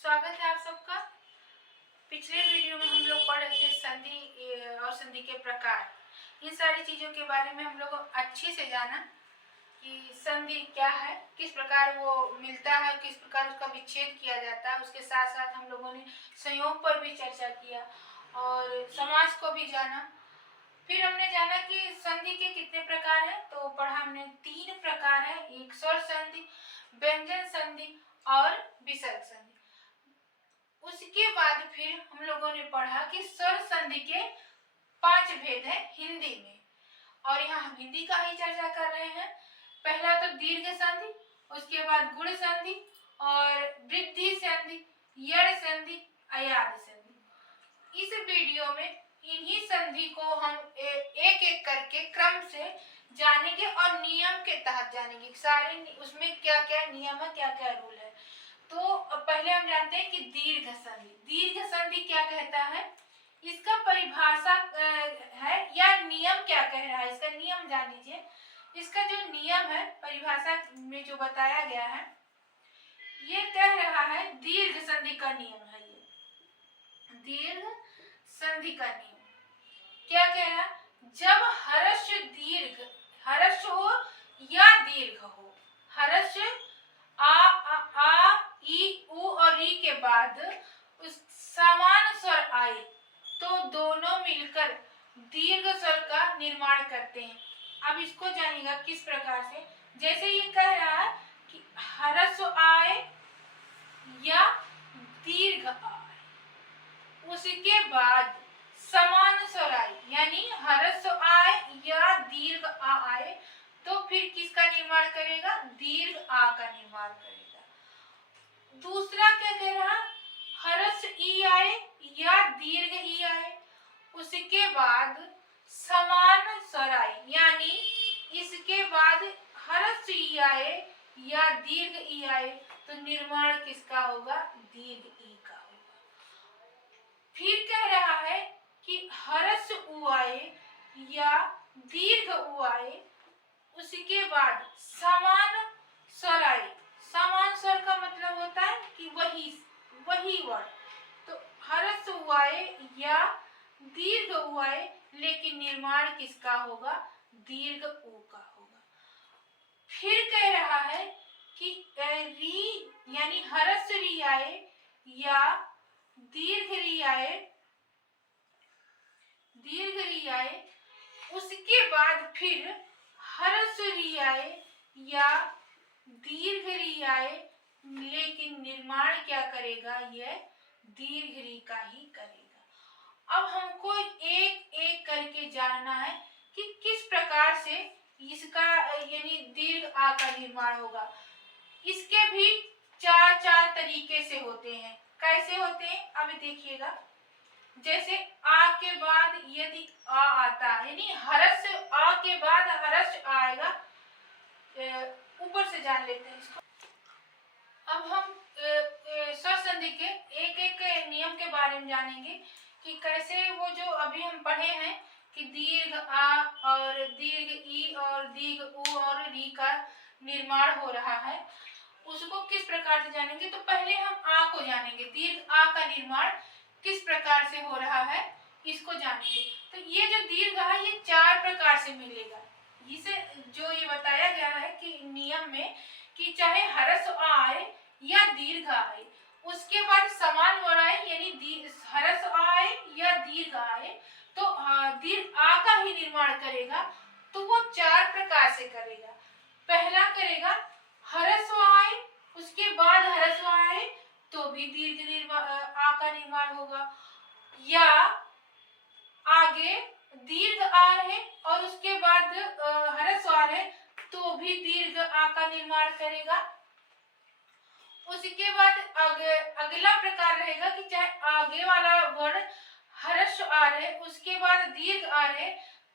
स्वागत है आप सबका। पिछले वीडियो में हम लोग पढ़ रहे थे संधि और संधि के प्रकार। इन सारी चीज़ों के बारे में हम लोग अच्छे से जाना कि संधि क्या है, किस प्रकार वो मिलता है, किस प्रकार उसका विच्छेद किया जाता है। उसके साथ साथ हम लोगों ने संयोग पर भी चर्चा किया और समास को भी जाना। फिर हमने जाना कि संधि के कितने प्रकार हैं, तो पढ़ा हमने 3 प्रकार है, एक स्वर संधि, व्यंजन संधि और विसर्ग संधि। उसके बाद फिर हम लोगों ने पढ़ा कि स्वर संधि के 5 भेद हैं हिंदी में, और यहाँ हम हिंदी का ही चर्चा कर रहे हैं। पहला तो दीर्घ संधि, उसके बाद गुण संधि और वृद्धि संधि, यण संधि, अयाद संधि। इस वीडियो में इन्हीं संधि को हम एक एक करके क्रम से जानेंगे और नियम के तहत जानेंगे। सारे उसमें क्या क्या नियम है, क्या क्या रूल है। तो पहले हम जानते हैं कि दीर्घ संधि। दीर्घ संधि क्या कहता है, इसका परिभाषा है या नियम क्या कह रहा है, इसका नियम जान लीजिए। इसका जो नियम है परिभाषा में जो बताया गया है, ये कह रहा है दीर्घ संधि का नियम है। ये दीर्घ संधि का नियम क्या कह रहा है, जब हर्ष दीर्घ, हर्ष हो या दीर्घ हो, हर्ष आ ई उ और री के बाद उस समान स्वर आए तो दोनों मिलकर दीर्घ स्वर का निर्माण करते हैं। अब इसको जानिएगा किस प्रकार से। जैसे ये कह रहा है कि हर्ष आए या दीर्घ आए, उसके बाद समान स्वर आए, यानी हर्ष आए या दीर्घ आ आए, तो फिर किसका निर्माण करेगा, दीर्घ आ का निर्माण करेगा। दूसरा क्या कह रहा, हर्ष ई आए या दीर्घ ई आए, उसके बाद समान स्वर आए, यानी इसके बाद हर्ष ई आए या दीर्घ ई आए, तो निर्माण किसका होगा, दीर्घ ई का होगा। फिर कह रहा है कि हर्ष उ आए या दीर्घ उ आए, उसके बाद समान स्वर आए। समान स्वर का मतलब होता है कि वही वर्ड, तो हर्ष उ आए या दीर्घ उ आए, लेकिन निर्माण किसका होगा, दीर्घ उ का होगा। फिर कह रहा है कि री यानी हर्ष री आए या दीर्घ री आए, दीर्घ री आए, उसके बाद फिर हर्ष री आए या दीर्घ री आए, लेकिन निर्माण क्या करेगा, यह दीर्घ री का ही करेगा। अब हमको एक एक करके जानना है कि किस प्रकार से इसका यानी दीर्घ आ का निर्माण होगा। इसके भी 4 तरीके से होते हैं। कैसे होते हैं अभी देखिएगा। जैसे आ के बाद यदि आ आता है, यानी हर्ष आ के बाद हर्ष आएगा, ऊपर से जान लेते हैं इसको। अब हम स्वर संधि के एक एक नियम के बारे में जानेंगे कि कैसे वो जो अभी हम पढ़े हैं कि दीर्घ आ और दीर्घ ई और दीर्घ उ और री का निर्माण हो रहा है, उसको किस प्रकार से जानेंगे। तो पहले हम आ को जानेंगे, दीर्घ आ का निर्माण किस प्रकार से हो रहा है इसको जानेंगे। तो ये जो दीर्घ है ये 4 प्रकार से मिलेगा। इसे जो ये बताया गया है कि नियम में कि चाहे हर्ष आए या दीर्घ आए, उसके बाद समान वर्ण आए, यानी हर्ष आए या दीर्घ आए, तो दीर्घ आ का ही निर्माण करेगा। तो वो 4 प्रकार से करेगा। पहला करेगा हर्ष आए, उसके बाद हर्ष आए तो भी दीर्घ आ का निर्माण होगा, या आगे दीर्घ आ रहे और उसके बाद हर्ष आ रहे तो भी दीर्घ आ का निर्माण करेगा। उसके बाद अगला प्रकार रहेगा कि चाहे आगे वाला वर्ण हर्ष आ रहे उसके बाद दीर्घ आ रहे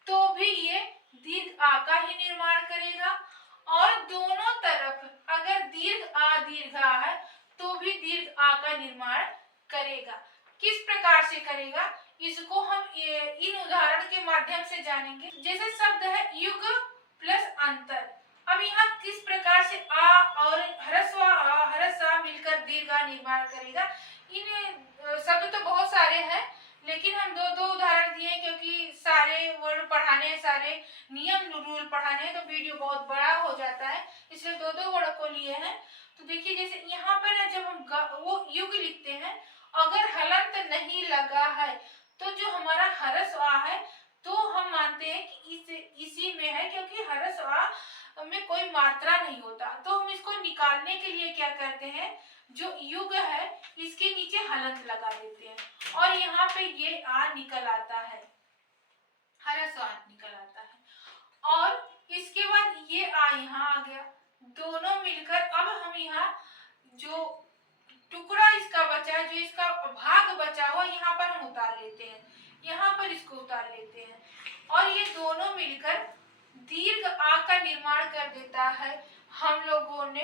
तो भी ये दीर्घ आ का ही निर्माण करेगा, और दोनों तरफ अगर दीर्घ आ है तो भी दीर्घ आ का निर्माण करेगा। किस प्रकार से करेगा इसको हम इन उदाहरण के माध्यम से जानेंगे। जैसे शब्द है युग प्लस अंतर, अब यहाँ किस प्रकार से आ और हरस्व मिलकर दीर्घ आ निर्माण करेगा। इन शब्द तो बहुत सारे हैं, लेकिन हम दो दो उदाहरण दिए हैं क्योंकि सारे वर्ड पढ़ाने हैं, सारे नियम रूल पढ़ाने हैं, तो वीडियो बहुत बड़ा हो जाता है, इसलिए दो दो वर्ड को लिए हैं। तो देखिए जैसे यहाँ पर ना जब हम वो युग लिखते हैं, अगर हलंत नहीं लगा है तो जो हमारा हरस्व आ है तो हम मानते हैं कि इसी में है, क्योंकि हरस्व आ में कोई मात्रा नहीं होता। तो हम इसको निकालने के लिए क्या करते हैं, जो युग है इसके नीचे हलंत लगा देते हैं और यहाँ पे ये आ निकल आता है, हरस्व आ निकल आता है। और इसके बाद ये आ यहाँ आ गया, दोनों मिलकर अब हम यहाँ जो टुकड़ा इसका बचा है, जो इसका भाग बचा हुआ, यहाँ पर हम उतार लेते हैं, यहाँ पर इसको उतार लेते हैं और ये दोनों मिलकर दीर्घ आ का निर्माण कर देता है। हम लोगों ने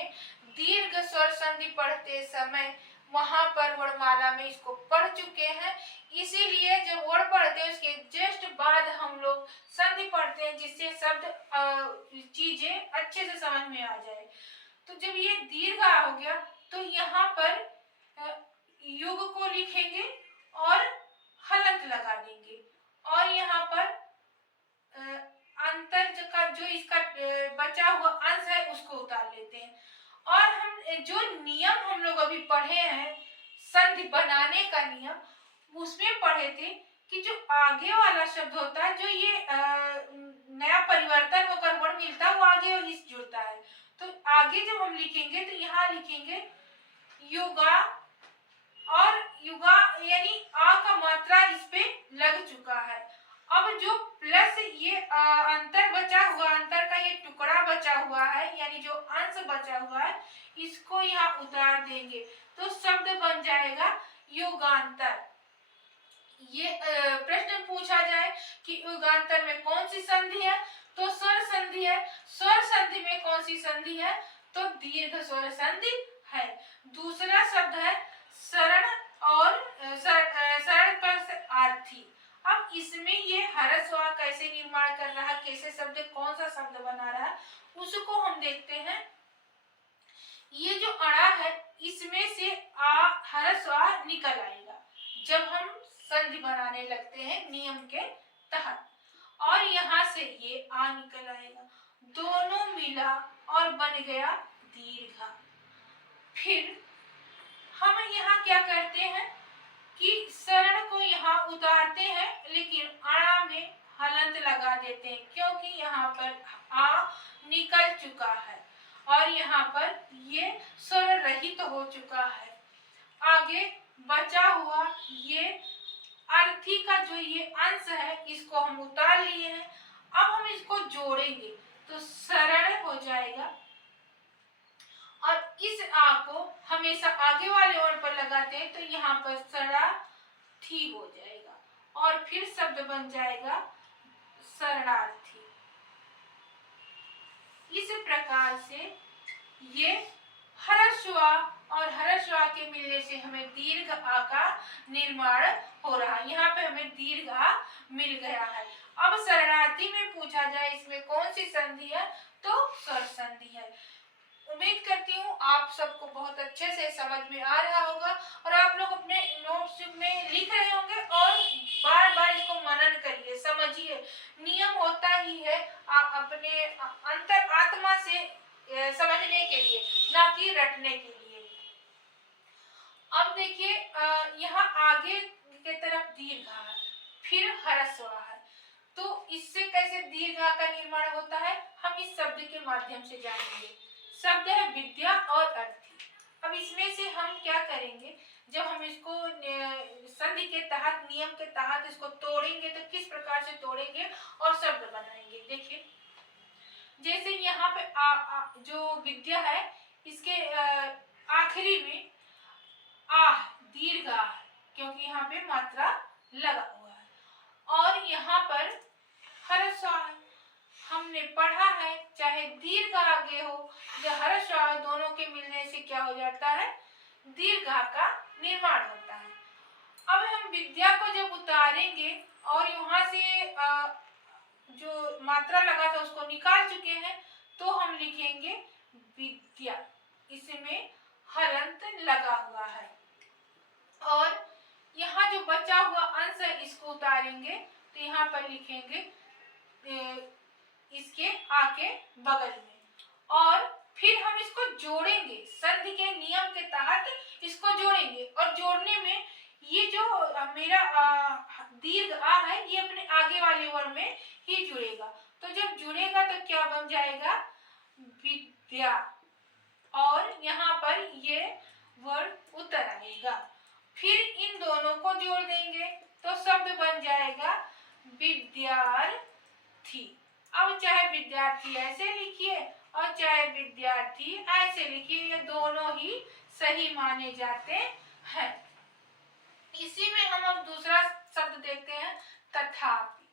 दीर्घ स्वर संधि पढ़ते समय वहां पर वर्णमाला में इसको पढ़ चुके हैं, इसीलिए जब वर्ड पढ़ते हैं उसके जस्ट बाद हम लोग संधि पढ़ते हैं, जिससे शब्द चीजें अच्छे से समझ में आ जाए। तो जब ये दीर्घ आ हो गया तो यहाँ पर युग को लिखेंगे और हलंत लगा देंगे और यहाँ पर अंतर का जो इसका बचा हुआ अंश है उसको उतार लेते हैं। और हम जो नियम हम लोग अभी पढ़े हैं संधि बनाने का नियम, उसमें पढ़े थे कि जो आगे वाला शब्द होता है, जो ये नया परिवर्तन होकर वर्ण मिलता है, वो आगे हिस जुड़ता है। तो आगे जब हम लिखेंगे तो यहाँ लिखेंगे युगा, और युगा यानी आ का मात्रा इस पे लग चुका है। अब जो प्लस ये अंतर बचा हुआ, अंतर का ये टुकड़ा बचा हुआ है, यानी जो अंश बचा हुआ है, इसको यहाँ उतार देंगे तो शब्द बन जाएगा युगांतर। ये प्रश्न पूछा जाए कि युगांतर में कौन सी संधि है, तो स्वर संधि है। स्वर संधि में कौन सी संधि है, तो दीर्घ स्वर संधि है। दूसरा शब्द है शरण और शरण पर आर्थी। अब इसमें ये हरस्व आ कैसे निर्माण कर रहा है, कैसे शब्द, कौन सा शब्द बना रहा है, उसको हम देखते हैं। ये जो अड़ा है इसमें से आ हरस्व आ निकल आएगा जब हम संधि बनाने लगते हैं नियम के तहत, और यहाँ से ये आ निकल आएगा, दोनों मिला और बन गया दीर्घ। फिर हम यहाँ क्या करते हैं कि शरण को यहाँ उतारते हैं, लेकिन अड़ा में हलंत लगा देते हैं, क्योंकि यहाँ पर आ निकल चुका है और यहाँ पर ये स्वर रहित हो चुका है। आगे बचा हुआ ये अर्थी का जो ये अंश है इसको हम उतार लिए हैं। अब हम इसको जोड़ेंगे तो शरण हो जाएगा, और इस आ को हमेशा आगे वाले ओर पर लगाते हैं तो यहाँ पर सड़ा थी हो जाएगा और फिर शब्द बन जाएगा शरणार्थी। इस प्रकार से ये हरस्व आ और हरस्व आ के मिलने से हमें दीर्घ आ का निर्माण हो रहा है। यहाँ पे हमें दीर्घ आ मिल गया है। अब शरणार्थी में पूछा जाए इसमें कौन सी संधि है, तो स्वर संधि है। उम्मीद करती हूँ आप सबको बहुत अच्छे से समझ में आ रहा होगा और आप लोग अपने नोट्स में लिख रहे होंगे और बार बार इसको मनन करिए, समझिए। नियम होता ही है आप अपने अंतर आत्मा से समझने के लिए, ना कि रटने के लिए। अब देखिए यहाँ आगे की तरफ दीर्घ है, फिर हरस्व है, तो इससे कैसे दीर्घ का निर्माण होता है हम इस शब्द के माध्यम से जानेंगे। शब्द है विद्या और अर्थी। अब इसमें से हम क्या करेंगे, जब हम इसको संधि के तहत, नियम के तहत इसको तोड़ेंगे तो किस प्रकार से तोड़ेंगे और शब्द बनाएंगे। देखिए जैसे यहाँ पे जो विद्या है इसके आखिरी में दीर्घ आ है, क्योंकि यहाँ पे मात्रा लगा हुआ है, और यहाँ पर हरस्व है। हमने पढ़ा है चाहे दीर्घ आगे हो या हरस्व दोनों के मिलने से क्या हो जाता है, दीर्घ का निर्माण होता है। अब हम विद्या को जब उतारेंगे और यहाँ से जो मात्रा लगा था उसको निकाल चुके हैं, तो हम लिखेंगे विद्या, इसमें हलंत लगा हुआ है। और यहाँ जो बचा हुआ अंश है इसको उतारेंगे तो यहाँ पर लिखेंगे इसके आके बगल में। और फिर हम इसको जोड़ेंगे, संधि के नियम के तहत इसको जोड़ेंगे। और जोड़ने में ये जो मेरा दीर्घ आ है ये अपने आगे वाले वर्ण में ही जुड़ेगा। तो जब जुड़ेगा तो क्या बन जाएगा, विद्या, और यहाँ पर ये वर्ण उतर आएगा। फिर इन दोनों को जोड़ देंगे तो शब्द बन जाएगा विद्यार्थी। अब चाहे विद्यार्थी ऐसे लिखिए और चाहे विद्यार्थी ऐसे लिखिए, ये दोनों ही सही माने जाते हैं। इसी में हम अब दूसरा शब्द देखते हैं, तथापि।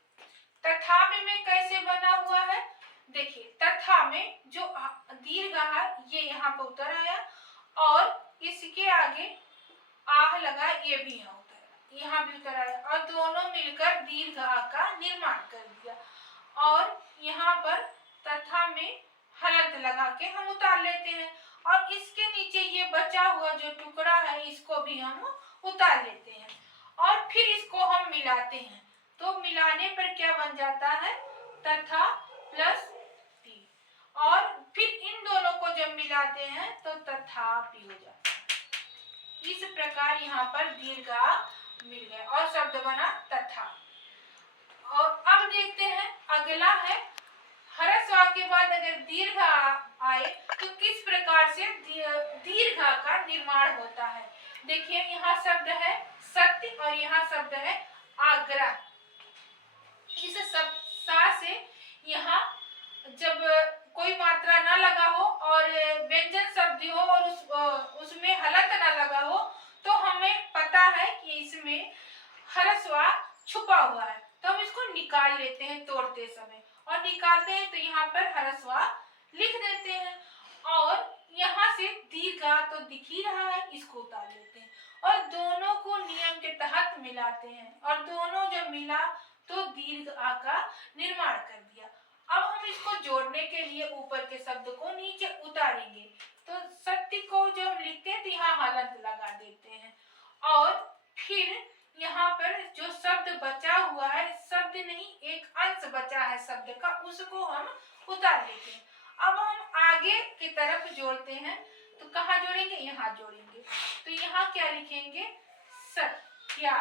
तथापि में कैसे बना हुआ है, देखिए तथा में जो दीर्घ है ये यहाँ पर उतर आया और इसके आगे आह लगा, ये भी यहाँ भी उतर आया और दोनों मिलकर दीर्घ आ का निर्माण कर दिया। और यहाँ पर तथा में हलंत लगा के हम उतार लेते हैं और इसके नीचे ये बचा हुआ जो टुकड़ा है इसको भी हम उतार लेते हैं और फिर इसको हम मिलाते हैं। तो मिलाने पर क्या बन जाता है, तथा प्लस टी। और फिर इन दोनों को जब मिलाते हैं तो तथापि हो जाता है। इस प्रकार यहाँ पर दीर्घ मिल गया और शब्द बना तथा। और अब देखते हैं अगला है, ह्रस्व आ के बाद अगर दीर्घ आए तो किस प्रकार से दीर्घ का निर्माण होता है। देखिए यहाँ शब्द है सत्य और यहाँ शब्द है आग्रह। इस सा से यहाँ जब कोई मात्रा ना लगा हो और व्यंजन शब्द हो और उसमें हलंत ना लगा हो तो हमें पता है कि इसमें ह्रस्व छुपा हुआ है। तो हम इसको निकाल लेते हैं तोड़ते समय और निकालते हैं तो यहाँ पर ह्रस्व लिख देते हैं और यहाँ से दीर्घ तो दिख ही रहा है, इसको उतार लेते हैं और दोनों को नियम के तहत मिलाते हैं और दोनों जब मिला तो दीर्घ आ का निर्माण कर दिया। अब हम इसको जोड़ने के लिए ऊपर के शब्द को नीचे उतारेंगे तो सत्य को जो हम लिखते हैं तो यहाँ हलंत लगा देते हैं और फिर यहाँ पर जो शब्द बचा हुआ है, शब्द नहीं एक अंश बचा है शब्द का, उसको हम उतार लेते हैं। अब हम आगे की तरफ जोड़ते हैं तो कहाँ जोड़ेंगे, यहाँ जोड़ेंगे। तो यहाँ क्या लिखेंगे, सत्या,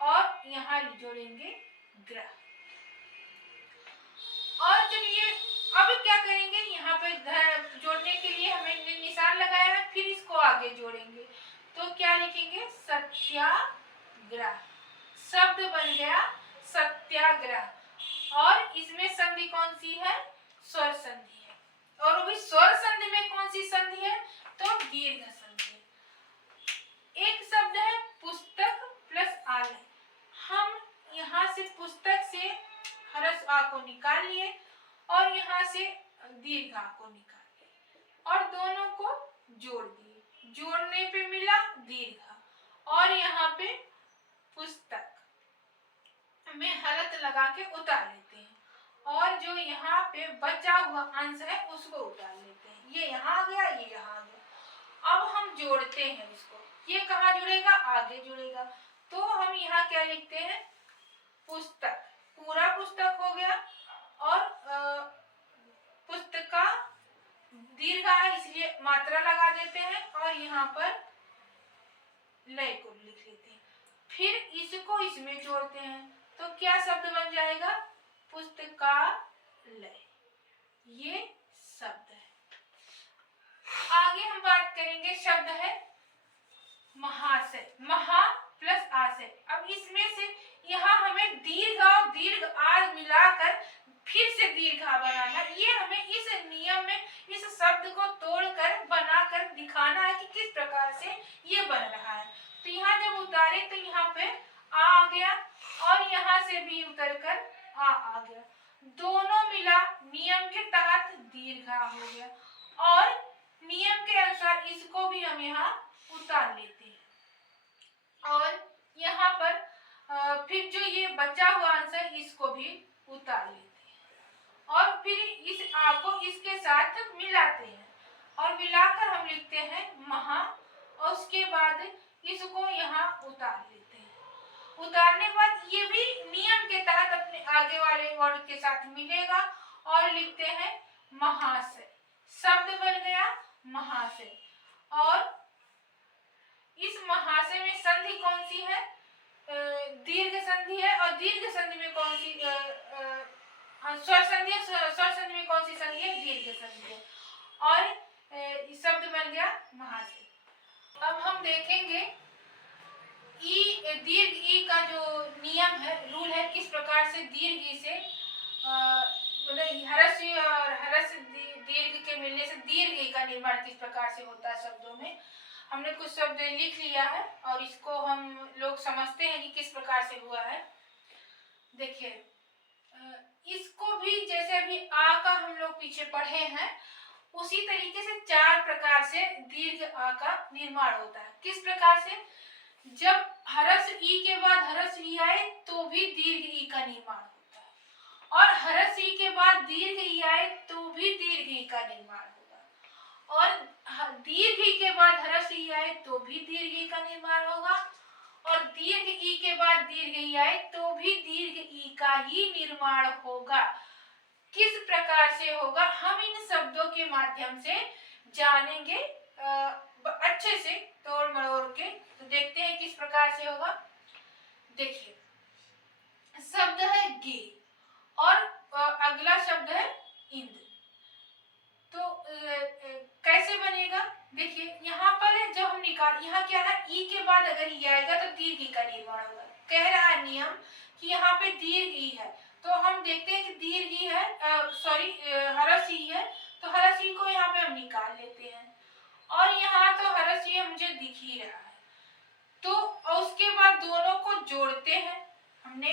और यहाँ जोड़ेंगे ग्रह। और जब ये अब क्या करेंगे, यहाँ पे जोड़ने के लिए हमें निशान लगाया है, फिर इसको आगे जोड़ेंगे तो क्या लिखेंगे, सत्याग्रह। शब्द बन गया सत्याग्रह। और इसमें संधि कौन सी है, स्वर संधि है। और वो भी स्वर संधि में कौन सी संधि है, तो दीर्घ संधि। एक शब्द है पुस्तक प्लस आलय। हम यहाँ से पुस्तक से ह्रस्व आ को निकाल लिए और यहाँ से दीर्घ आ को निकाल लिए और दोनों को जोड़ दिए। जोड़ने पे मिला दीर्घ और यहाँ पे पुस्तक में हलंत लगा के उतार लेते हैं और जो यहाँ पे बचा हुआ अंश है उसको उतार लेते हैं। ये यहाँ आ गया, ये यहाँ आ गया। अब हम जोड़ते हैं इसको, ये कहाँ जुड़ेगा, आगे जुड़ेगा। तो हम यहाँ क्या लिखते हैं, पुस्तक, पूरा पुस्तक हो गया और पुस्तका दीर्घ है इसलिए मात्रा लगा देते हैं और यहाँ पर लय को लिख लेते हैं। फिर इसको इसमें जोड़ते हैं तो क्या शब्द बन जाएगा, पुस्तकालय। ये शब्द है। आगे हम बात करेंगे, शब्द है महाशय। महा प्लस आशय। अब इसमें से यहाँ हमें दीर्घ और दीर्घ आर मिलाकर फिर से दीर्घ आ बनाना। ये हमें इस नियम में इस शब्द को तोड़कर बनाकर दिखाना है कि किस प्रकार से ये बन रहा है। तो यहाँ जब उतारे तो यहाँ पे आ गया और यहाँ से भी उतरकर आ गया। दोनों मिला नियम के तहत दीर्घ हो गया और नियम के अनुसार इसको भी हम यहाँ उतार लेते हैं और यहाँ पर फिर जो ये बचा हुआ अंश है इसको भी उतार लेते हैं और फिर इस आ को इसके साथ मिलाते हैं और मिलाकर हम लिखते हैं महा, और उसके बाद इसको यहाँ उतार लेते हैं। उतारने के बाद ये भी नियम के तहत अपने आगे वाले वर्ड के साथ मिलेगा और लिखते हैं महाशय। शब्द बन गया महाशय। और इस महाशय में संधि कौन सी है? दीर्घ संधि है। और दीर्घ संधि में कौन सी स्वर संधि है? स्वर संधि में कौन सी संधि है? दीर्घ संधि है। और शब्द बन गया महाशय। अब हम देखेंगे दीर्घ ई का जो नियम है, रूल है, किस प्रकार से दीर्घ ई से मतलब हरस ई और हरस दीर्घ के मिलने से दीर्घ ई का निर्माण किस प्रकार से होता है शब्दों में। हमने कुछ शब्द लिख लिया है और इसको हम लोग समझते हैं कि किस प्रकार से हुआ है। देखिए, इसको भी जैसे अभी आ का हम लोग पीछे पढ़े हैं, उसी तरीके से 4 प्रकार से दीर्घ आ का निर्माण होता है। किस प्रकार से? जब हरस ई के बाद हरस ई आए तो भी दीर्घ ई का निर्माण होता है, और हरस ई के बाद दीर्घ ई आए तो भी दीर्घ ई का निर्माण होगा, और दीर्घ ई के बाद हरस ई आए तो भी दीर्घ ई का निर्माण होगा, और दीर्घ ई के बाद दीर्घ ई आए तो भी दीर्घ ई का ही निर्माण होगा। किस प्रकार से होगा हम इन शब्दों के माध्यम से जानेंगे अच्छे से तोड़ मरोड़ के। तो देखते हैं किस प्रकार से होगा। देखिए, शब्द है गे और अगला शब्द है इंद्र। तो कैसे बनेगा? देखिए, यहाँ पर जब हम निकाल, यहाँ क्या है, ई के बाद अगर ई आएगा तो दीर्घ ई का निर्माण होगा। कह रहा है नियम कि यहाँ पे दीर्घ ई है, तो हम देखते हैं कि दीर्घ ई है, हरस ई है, तो हरस ई को यहाँ पे हम निकाल लेते हैं, और यहाँ तो हरस ई मुझे दिख ही रहा है। तो उसके बाद दोनों को जोड़ते हैं। हमने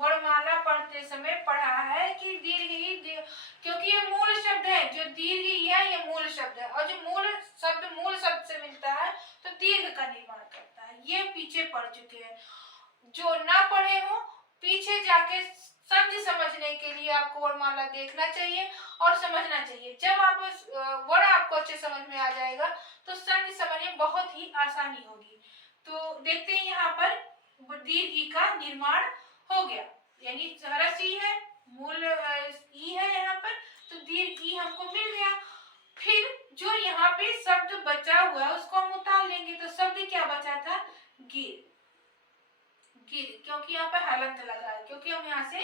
वर्णमाला पढ़ते समय पढ़ा है कि दीर्घ ई, क्योंकि ये मूल शब्द है, जो दीर्घ ई है ये मूल शब्द है, और जो मूल शब्द से मिलता है तो दीर्घ का निर्माण करता है। ये पीछे पढ़ चुके हैं। जो ना पढ़े हो, पीछे जाके समझने के लिए आपको वर्णमाला देखना चाहिए और समझना चाहिए। जब आप वर्ड आपको अच्छे समझ में आ जाएगा तो संधि समझने बहुत ही आसानी होगी। तो देखते हैं यहाँ पर दीर्घ ई का निर्माण हो गया, यानी हरस ई है, मूल ई है यहाँ पर, तो दीर्घ ई हमको मिल गया। फिर जो यहाँ पे शब्द बचा हुआ है उसको हम उतार लेंगे। तो शब्द क्या बचा था? गिर। गिर, क्योंकि यहाँ पे हलंत लगा है, क्योंकि हम यहाँ से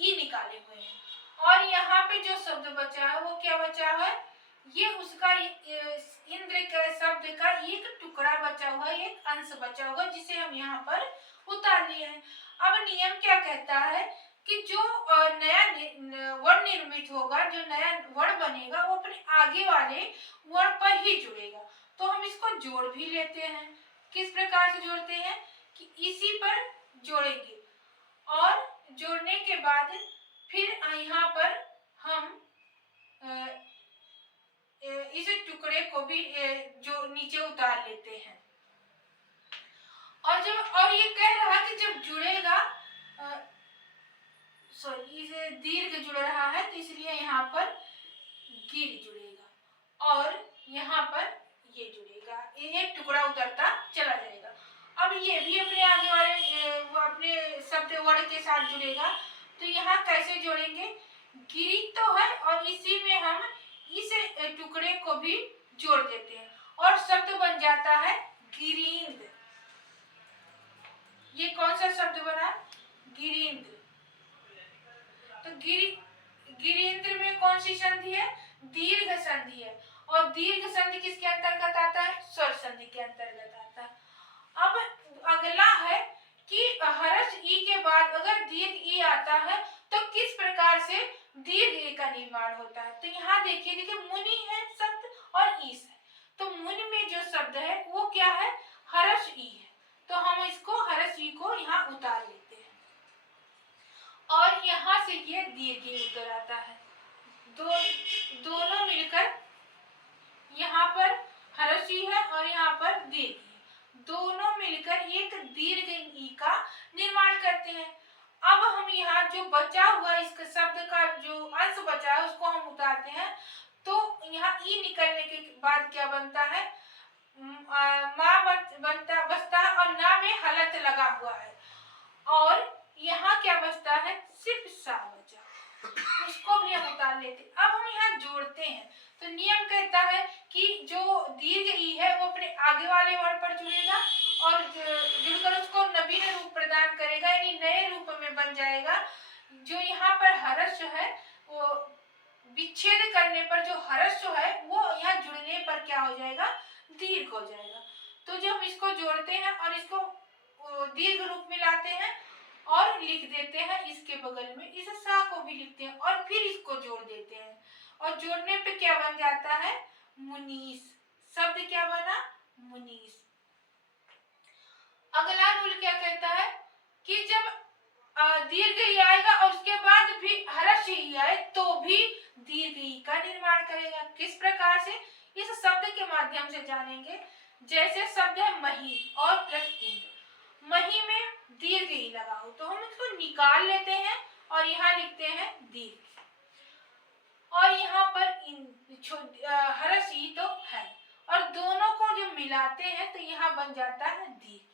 ई निकाले हुए हैं। और यहाँ पे जो शब्द बचा है वो क्या बचा है? ये उसका इंद्र के शब्द का एक टुकड़ा बचा हुआ है, एक अंश बचा हुआ, जिसे हम यहाँ पर उतार लिए हैं। अब नियम क्या कहता है कि जो नया वर्ड निर्मित होगा, जो नया वर्ड बनेगा, वो अपने आगे वाले वर्ड पर ही जुड़ेगा। तो हम इसको जोड़ भी लेते हैं। किस प्रकार से जोड़ते हैं कि इसी पर जोड़ेंगे, और जोड़ने के बाद फिर यहाँ पर हम इस टुकड़े को भी जो नीचे उतार लेते हैं। और ये कह रहा है कि जब जुड़ेगा, इसे दीर्घ जुड़ रहा है तो इसलिए यहाँ पर गिर जुड़ेगा, और यहाँ पर ये जुड़ेगा, एक टुकड़ा उतरता चला जाएगा। अब ये भी अपने आगे वाले अपने शब्द वर्ड के साथ जुड़ेगा। तो यहाँ कैसे जोड़ेंगे? गिरी तो है, और इसी में हम इस टुकड़े को भी जोड़ देते हैं, और शब्द बन जाता है गिरींद्र। ये कौन सा शब्द बना? गिरींद्र। तो गिरींद्र में कौन सी संधि है? दीर्घ संधि है, और दीर्घ संधि किसके अंतर्गत आता है? स्वर संधि के अंतर्गत आता है। अब अगला है कि हरस ई के बाद अगर दीर्घ ई आता है तो किस प्रकार से दीर्घ ई का निर्माण होता है। तो यहाँ देखिए मुनि है शब्द और ईस है, तो मुनि में जो शब्द है वो क्या है? हरस ई है, तो हम इसको हरस ई को यहाँ उतार लेते हैं, और यहाँ से ये दीर्घ ई उतर आता है। दोनों मिलकर यहाँ पर हरस ई है और यहाँ पर दीर्घ ई, दोनों मिलकर एक दीर्घ ई का निर्माण करते हैं। अब हम यहाँ जो बचा हुआ इसके शब्द का जो अंश बचा है उसको हम उतारते हैं, तो यहाँ ई निकलने के बाद क्या बनता है, माँ बचता है और ना में हलंत लगा हुआ है, और यहाँ क्या बचता है, सिर्फ सा बचा, उसको भी हम उतार लेते। अब हम यहाँ जोड़ते हैं, तो नियम कहता है कि जो दीर्घ ई है वो अपने आगे वाले वर्ण पर जुड़ेगा और जुड़कर उसको नवीन रूप प्रदान करेगा, यानी नए रूप में बन जाएगा। जो यहाँ पर हर्ष जो है वो विच्छेद करने पर जो हर्ष जो है वो यहाँ जुड़ने पर क्या हो जाएगा, दीर्घ हो जाएगा। तो जब हम इसको जोड़ते हैं और इसको दीर्घ रूप में लाते हैं और लिख देते हैं इसके बगल में, इस सा को भी लिखते हैं और फिर इसको जोड़ देते हैं, और जोड़ने पे क्या बन जाता है, मुनीस। शब्द क्या बना, मुनीस। अगला रूल क्या कहता है कि जब दीर्घ ई आएगा और उसके बाद भी हर्ष ई आए तो भी दीर्घ ई का निर्माण करेगा। किस प्रकार से, इस शब्द के माध्यम से जानेंगे। जैसे शब्द है मही और प्लस इंद्र, मही में दीर्घ ई लगा हो तो हम इसको निकाल लेते हैं और यहाँ लिखते हैं दीर्घ, और यहाँ पर हर्ष ई तो है, और दोनों को जब मिलाते हैं तो यहाँ बन जाता है दीर्घ।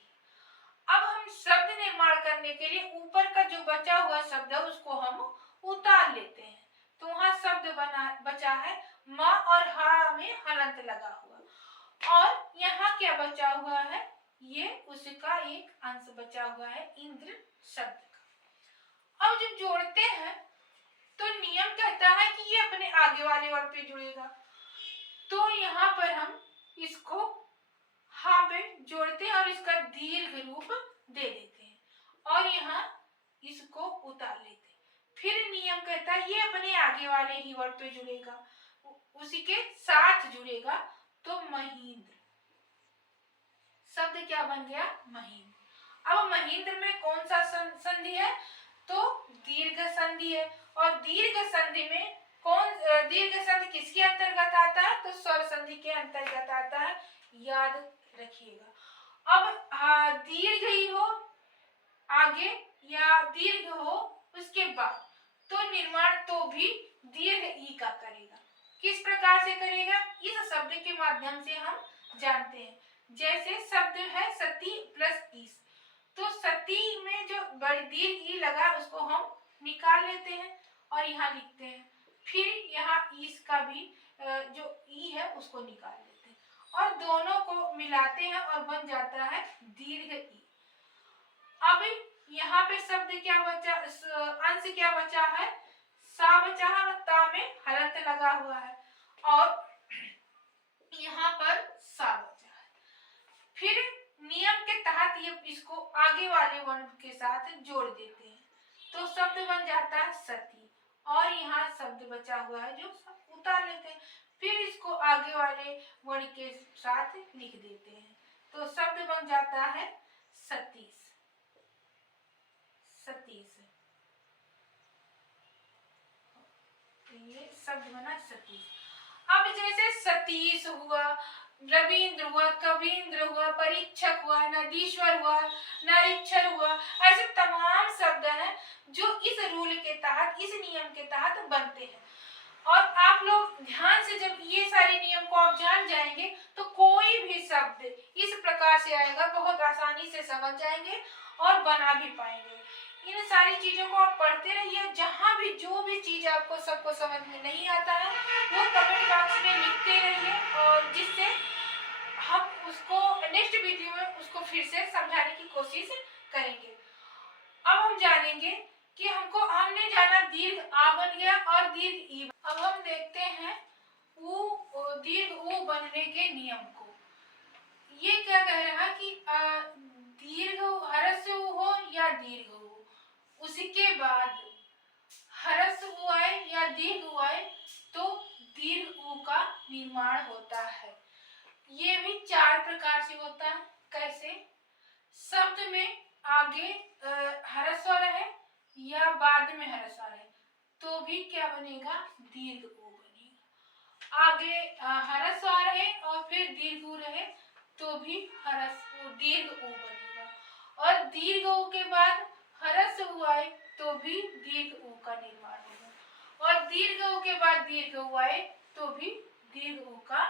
अब हम शब्द निर्माण करने के लिए ऊपर का जो बचा हुआ शब्द है उसको हम उतार लेते हैं, तो वहां शब्द बचा है माँ और हा में हलंत लगा हुआ, और यहाँ क्या बचा हुआ है, ये उसका एक अंश बचा हुआ है इंद्र शब्द का। अब जब जोड़ते हैं तो नियम कहता है कि ये अपने आगे वाले वर्ण पे जुड़ेगा, तो यहाँ पर हम इसको हाँ पे जोड़ते हैं और इसका दीर्घ रूप दे देते हैं और यहाँ इसको उतार लेते हैं। फिर नियम कहता है ये अपने आगे वाले ही वर्ण पे जुड़ेगा, उसी के साथ जुड़ेगा, तो महींद्र। शब्द क्या बन गया, महींद्र। अब महींद्र में कौन सा संधि है, तो दीर्घ संधि है, और दीर्घ संधि में दीर्घ संधि किसके अंतर्गत आता है, तो स्वर संधि के अंतर्गत आता है, याद रखिएगा। अब दीर्घ ही हो आगे या दीर्घ हो उसके बाद तो निर्माण तो भी दीर्घ ई का करेगा। किस प्रकार से करेगा, इस शब्द के माध्यम से हम जानते हैं। जैसे शब्द है सती प्लस ईस, तो सती में जो बड़ी दीर्घ ई लगा उसको हम निकाल लेते हैं और यहाँ लिखते हैं, फिर यहाँ ईस का भी जो ई है उसको निकाल लेते हैं और दोनों को मिलाते हैं और बन जाता है दीर्घ ई। अब यहाँ पे शब्द क्या बचा, अंश क्या बचा है, सा बचा है और ता में हलंत लगा हुआ है और यहाँ पर सा बचा है। फिर नियम के तहत ये इसको आगे वाले वर्ण के साथ जोड़ देते हैं तो शब्द बन जाता है सती, और यहाँ शब्द बचा हुआ है जो उतार लेते हैं, फिर इसको आगे वाले वर्ण के साथ लिख देते हैं तो शब्द बन जाता है सतीश। सतीश, ये शब्द बना सतीश। अब जैसे सतीश हुआ, रविंद्र हुआ, कविंद्र हुआ, परीक्षक हुआ, नदीश्वर हुआ, नरीक्षर हुआ, ऐसे तमाम शब्द हैं जो इस रूल के तहत, इस नियम के तहत बनते हैं। और आप लोग ध्यान से जब ये सारे नियम को आप जान जाएंगे तो कोई भी शब्द इस प्रकार से आएगा, बहुत आसानी से समझ जाएंगे और बना भी पाएंगे। इन सारी चीजों को आप पढ़ते रहिए, जहाँ भी जो भी चीज आपको सबको समझ में नहीं आता है वो कमेंट बॉक्स में लिखते रहिए, और जिससे हम उसको नेक्स्ट वीडियो में उसको फिर से समझाने की कोशिश करेंगे। अब हम जानेंगे कि हमने जाना दीर्घ आ बन गया और दीर्घ ई। अब हम देखते हैं दीर्घ ऊ बनने के नियम को। ये क्या कह रहा है कि दीर्घ हरस ऊ हो या दीर्घ हो, उसके बाद हरस ऊ आए या दीर्घ ऊ आए तो दीर्घ ऊ का निर्माण होता है। ये भी 4 प्रकार से होता है। कैसे, शब्द में आगे हरस्वर है या बाद में हरस्वर है तो भी क्या बनेगा, दीर्घ ऊ बनेगा। आगे हरस्वर है और फिर दीर्घ ऊ रहे तो भी दीर्घ ऊ बनेगा, और दीर्घ ऊ के बाद हरस उ आए तो भी दीर्घ उ का निर्माण होगा, और दीर्घ उ के बाद दीर्घ उ आए तो भी दीर्घ उ का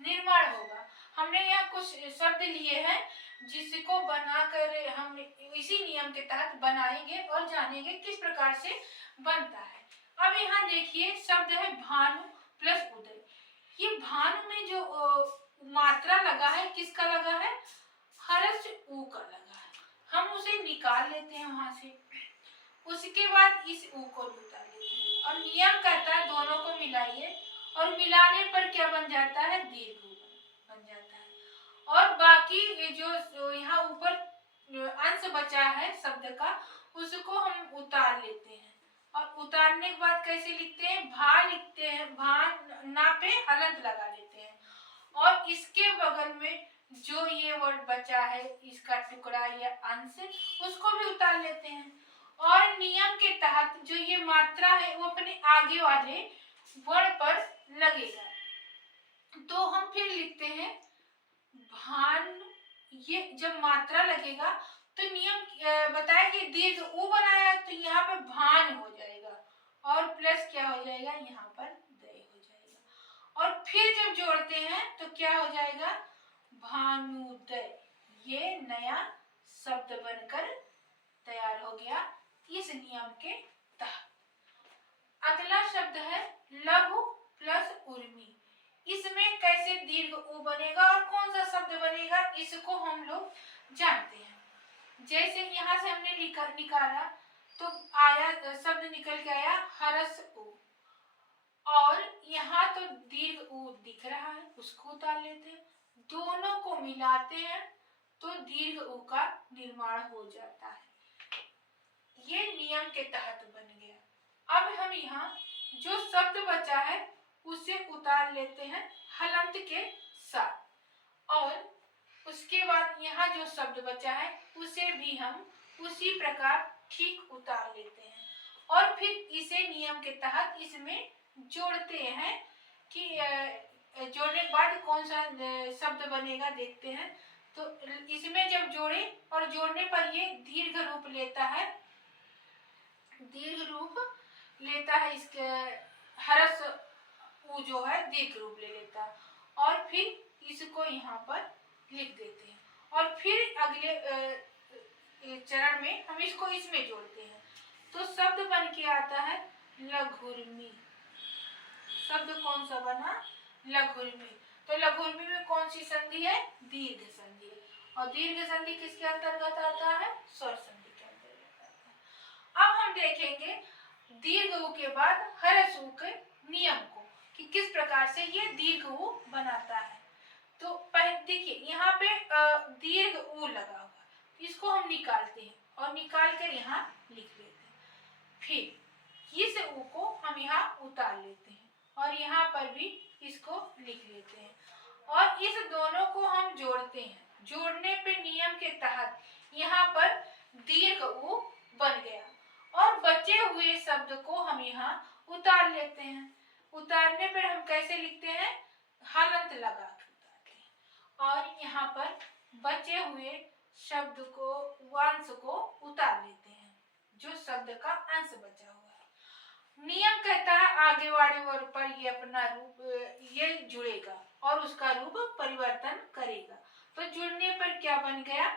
निर्माण होगा। हमने यहाँ कुछ शब्द लिए हैं जिसको बनाकर हम इसी नियम के तहत बनाएंगे और जानेंगे किस प्रकार से बनता है। अब यहाँ देखिए शब्द है भानु प्लस उदय। ये भानु में जो मात्रा लगा है किसका लगा है, हर्ष उ का लगा है, हम उसे निकाल लेते हैं वहां से। उसके बाद इस उ को उतार लेते हैं और नियम कहता है दोनों को मिलाइए और मिलाने पर क्या बन जाता है, दीर्घ उ बन जाता है। और बाकी ये जो यहाँ ऊपर अंश बचा है शब्द का उसको हम उतार लेते हैं, और उतारने के बाद कैसे लिखते हैं, भा लिखते हैं, भा ना पे हलंत लगा लेते हैं, और इसके बगल में जो ये वर्ड बचा है इसका टुकड़ा या अंश उसको भी उतार लेते हैं, और नियम के तहत जो ये मात्रा है वो अपने आगे वाले वर्ण पर लगेगा। तो हम फिर लिखते हैं भान, ये जब मात्रा लगेगा तो नियम बताया कि दीर्घ उ बनाया तो यहाँ पे भान हो जाएगा और प्लस क्या हो जाएगा, यहाँ पर दय हो जाएगा, और फिर जब जोड़ते हैं तो क्या हो जाएगा, भानुदय। ये नया शब्द बनकर तैयार हो गया इस नियम के तहत। अगला शब्द है लघु प्लस उर्मी। इसमें कैसे दीर्घ उ बनेगा और कौन सा शब्द बनेगा इसको हम लोग जानते हैं। जैसे यहाँ से हमने निकाला तो आया शब्द निकल के आया हरस उ, और यहाँ तो दीर्घ उ दिख रहा है उसको उतार लेते हैं, दोनों को मिलाते हैं तो दीर्घ उ का निर्माण हो जाता है। ये नियम के तहत बन गया। अब हम यहाँ जो शब्द बचा है उसे उतार लेते हैं हलंत के साथ, और उसके बाद यहाँ जो शब्द बचा है उसे भी हम उसी प्रकार ठीक उतार लेते हैं, और फिर इसे नियम के तहत इसमें जोड़ते हैं कि जोड़ने के बाद कौन सा शब्द बनेगा देखते हैं। तो इसमें जब जोड़े और जोड़ने पर ये दीर्घ रूप लेता है, दीर्घ रूप लेता है, इसके हरस उ जो है दीर्घ रूप ले लेता है, और फिर इसको यहाँ पर लिख देते हैं, और फिर अगले चरण में हम इसको इसमें जोड़ते हैं तो शब्द बन के आता है लघुर्मी। शब्द कौन सा बना, लघुर्मी। तो लघुर्मी में कौन सी संधि है, दीर्घ संधि है, और दीर्घ संधि किसके अंतर्गत आता है, स्वर संधि के अंतर्गत आता है। अब हम देखेंगे दीर्घ उ के बाद हरस उ के नियम को कि किस प्रकार से ये दीर्घ उ बनाता है। तो पहले देखिए यहाँ पे दीर्घ उ लगा हुआ, इसको हम निकालते हैं और निकाल कर यहाँ लिख लेते हैं, फिर इस उ को हम यहाँ उतार लेते हैं और यहाँ पर भी इसको लिख लेते हैं, और इस दोनों को हम जोड़ते हैं। जोड़ने पे नियम के तहत यहाँ पर दीर्घ उ बन गया, और बचे हुए शब्द को हम यहाँ उतार लेते हैं। उतारने पर हम कैसे लिखते हैं, हलंत लगा के उतारते हैं, और यहाँ पर बचे हुए शब्द को वंश को उतार लेते हैं जो शब्द का अंश बचा हुआ है। नियम कहता है आगे वाले वर्ग पर ये अपना रूप ये जुड़ेगा और उसका रूप परिवर्तन करेगा। तो जुड़ने पर क्या बन गया,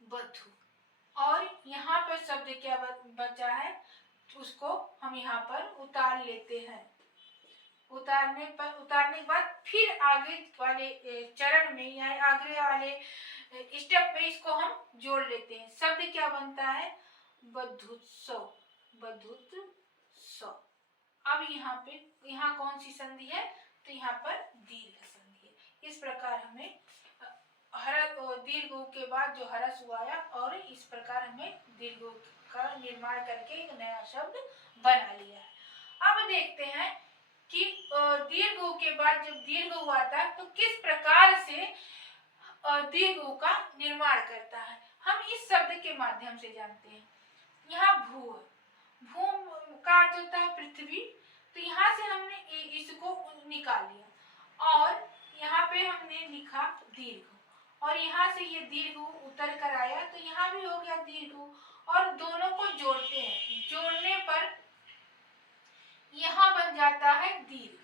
बधु, और यहाँ पर शब्द क्या बचा है उसको हम यहाँ पर उतार लेते हैं। उतारने के बाद फिर आगे वाले चरण में या आगे वाले स्टेप में इसको हम जोड़ लेते हैं। शब्द क्या बनता है, बधुत्सव, बधुत्सव। अब यहाँ कौन सी संधि है, तो यहाँ पर दीर्घ संधि है। इस प्रकार हमें दीर्घ उ के बाद जो हरस उ आया, और इस प्रकार हमें दीर्घ उ का निर्माण करके एक नया शब्द बना लिया है। अब देखते हैं कि दीर्घ उ के बाद जब दीर्घ उ आता है तो किस प्रकार से दीर्घ उ का निर्माण करता है, हम इस शब्द के माध्यम से जानते हैं। यहाँ भू, भू का अर्थ होता है पृथ्वी, तो यहाँ से हमने इसको निकाल लिया और यहाँ पे हमने लिखा दीर्घ, और यहाँ से ये दीर्घ उतर कर आया तो यहाँ भी हो गया दीर्घ, और दोनों को जोड़ते हैं, जोड़ने पर यहाँ बन जाता है दीर्घ।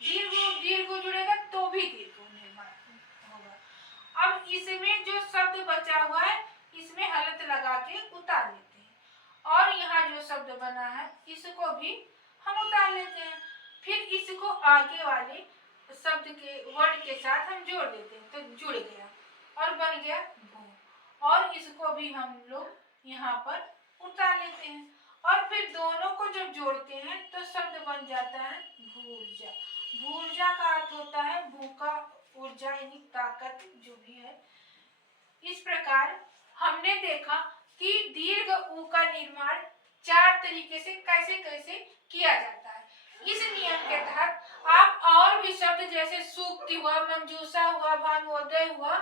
दीर्घ दीर्घ जुड़ेगा तो भी दीर्घ निर्माण होगा। अब इसमें जो शब्द बचा हुआ है इसमें हलंत लगा के उतार लेते हैं, और यहाँ जो शब्द बना है इसको भी हम उतार लेते हैं। फिर इसको आगे वाले शब्द के वर्ड के साथ हम जोड़ देते हैं तो जुड़ गया और बन गया भू, और इसको भी हम लोग यहाँ पर उतार लेते हैं, और फिर दोनों को जब जोड़ते हैं तो शब्द बन जाता है भूर्जा। भूर्जा का अर्थ होता है भू का ऊर्जा यानी ताकत जो भी है। इस प्रकार हमने देखा कि दीर्घ ऊ का निर्माण 4 तरीके से कैसे कैसे किया जाता है। इस नियम के तहत आप और भी शब्द जैसे सूक्ति हुआ, मंजूषा हुआ, भानुदय हुआ,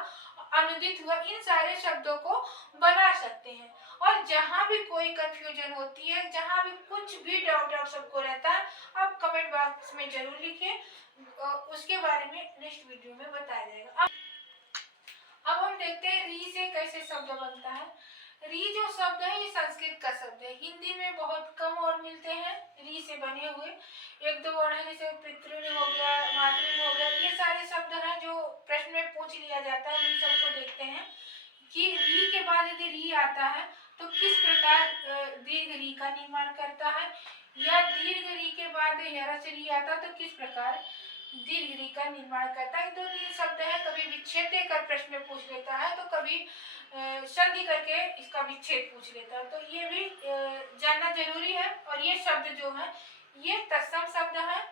अनुदित हुआ, इन सारे शब्दों को बना सकते हैं। और जहाँ भी कोई कंफ्यूजन होती है, जहाँ भी कुछ भी डाउट आप सबको रहता है, आप कमेंट बॉक्स में जरूर लिखिए, उसके बारे में नेक्स्ट वीडियो में बताया जाएगा। अब हम देखते हैं री से कैसे शब्द बनता है। री जो शब्द है ये संस्कृत का शब्द है, हिंदी में बहुत कम और मिलते हैं री से बने हुए। एक दो वर्ड है जैसे पितृ हो गया, मातृ हो गया, ये सारे शब्द हैं जो प्रश्न में पूछ लिया जाता है। इन सबको देखते हैं कि री के बाद यदि री आता है तो किस प्रकार दीर्घ री का निर्माण करता है, या दीर्घ री के बाद यरस री आता तो किस प्रकार दीर्घ री का निर्माण करता है। 2-3 शब्द है, कभी विच्छेद देकर प्रश्न में पूछ लेता है तो कभी संधि करके इसका विच्छेद पूछ लेता है, तो ये भी जानना जरूरी है। और ये शब्द जो है ये तत्सम शब्द है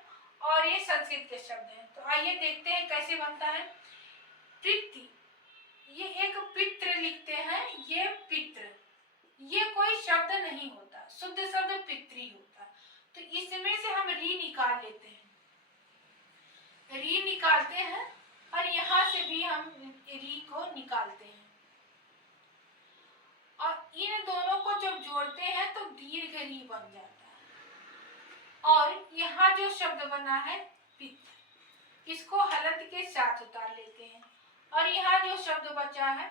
और ये संस्कृत के शब्द हैं। तो आइए देखते हैं कैसे बनता है। पितृ, ये एक पितृ लिखते हैं, ये पितृ, ये कोई शब्द नहीं होता, शुद्ध शब्द पितृ होता। तो इसमें से हम री निकाल लेते हैं, री निकालते हैं, और यहाँ से भी हम री को निकालते हैं, और इन दोनों को जब जोड़ते हैं तो दीर्घ री बन जाता है। और यहाँ जो शब्द बना है पितृ, इसको हलंत के साथ उतार लेते हैं, और यहाँ जो शब्द बचा है,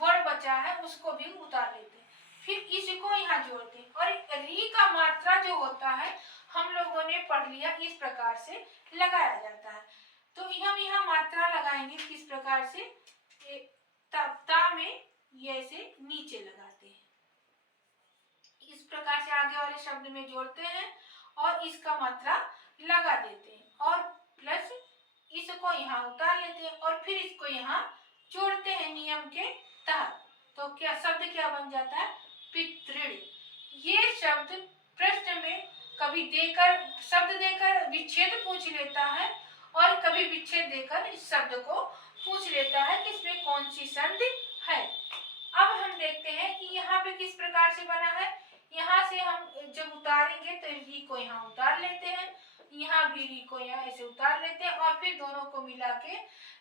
वर्ड बचा है, उसको भी उतार लेते हैं। फिर इसको यहाँ जोड़ते हैं, और री का मात्रा जो होता है हम लोगों ने पढ़ लिया, इस प्रकार से लगाया जाता है। तो हम यहाँ मात्रा लगाएंगे किस प्रकार से, ता में ये ऐसे नीचे लगाते हैं, इस प्रकार से आगे वाले शब्द में जोड़ते हैं और इसका मात्रा लगा देते हैं, और प्लस इसको यहाँ उतार लेते हैं, और फिर इसको यहाँ जोड़ते हैं नियम के तहत। तो क्या शब्द क्या बन जाता है, पितृ। ये शब्द प्रश्न में कभी देकर शब्द देकर विच्छेद पूछ लेता है, और कभी विच्छेद देकर इस शब्द को पूछ लेता है कि इसमें कौन सी संधि है। अब हम देखते हैं कि यहाँ पे किस प्रकार से बना है। यहाँ से हम जब उतारेंगे तो री को यहाँ उतार लेते हैं, यहाँ भी री को यहाँ ऐसे उतार लेते हैं, और फिर दोनों को मिला के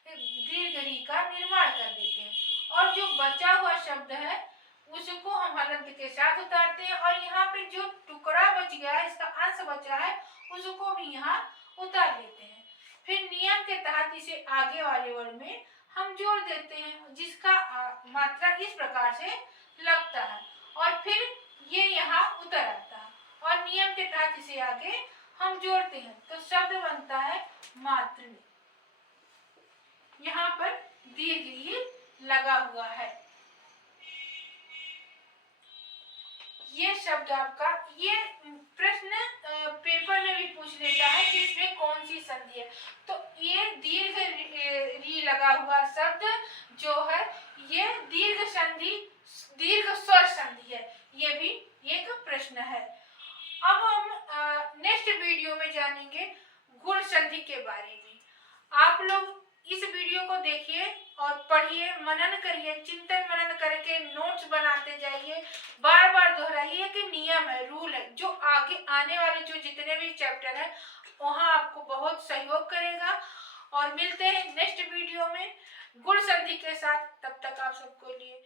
दीर्घ री का निर्माण कर देते हैं। और जो बचा हुआ शब्द है उसको हम हलंत के साथ उतारते हैं, और यहाँ पे जो टुकड़ा बच गया है, इसका अंश बचा है, उसको भी यहाँ उतार लेते हैं। फिर नियम के तहत इसे आगे वाले वर्ड में हम जोड़ देते हैं, जिसका मात्रा इस प्रकार से लगता है, और फिर ये यहाँ उतर आता है, और नियम के तहत इसे आगे हम जोड़ते हैं तो शब्द बनता है मातृ। यहाँ पर दीर्घ री लगा हुआ है। ये शब्द आपका, ये प्रश्न पेपर में भी पूछ लेता है कि इसमें कौन सी संधि है। तो ये दीर्घ री लगा हुआ शब्द जो है ये दीर्घ संधि, दीर्घ स्वर संधि है, ये भी एक प्रश्न है। अब हम नेक्स्ट वीडियो में जानेंगे गुण संधि के बारे में। आप लोग इस वीडियो को देखिए और पढ़िए, मनन करिए, चिंतन मनन करके नोट्स बनाते जाइए, बार बार दोहराइए कि नियम है, रूल है, जो आगे आने वाले जो जितने भी चैप्टर है वहाँ आपको बहुत सहयोग करेगा। और मिलते हैं नेक्स्ट वीडियो में गुण संधि के साथ, तब तक आप सबको लिए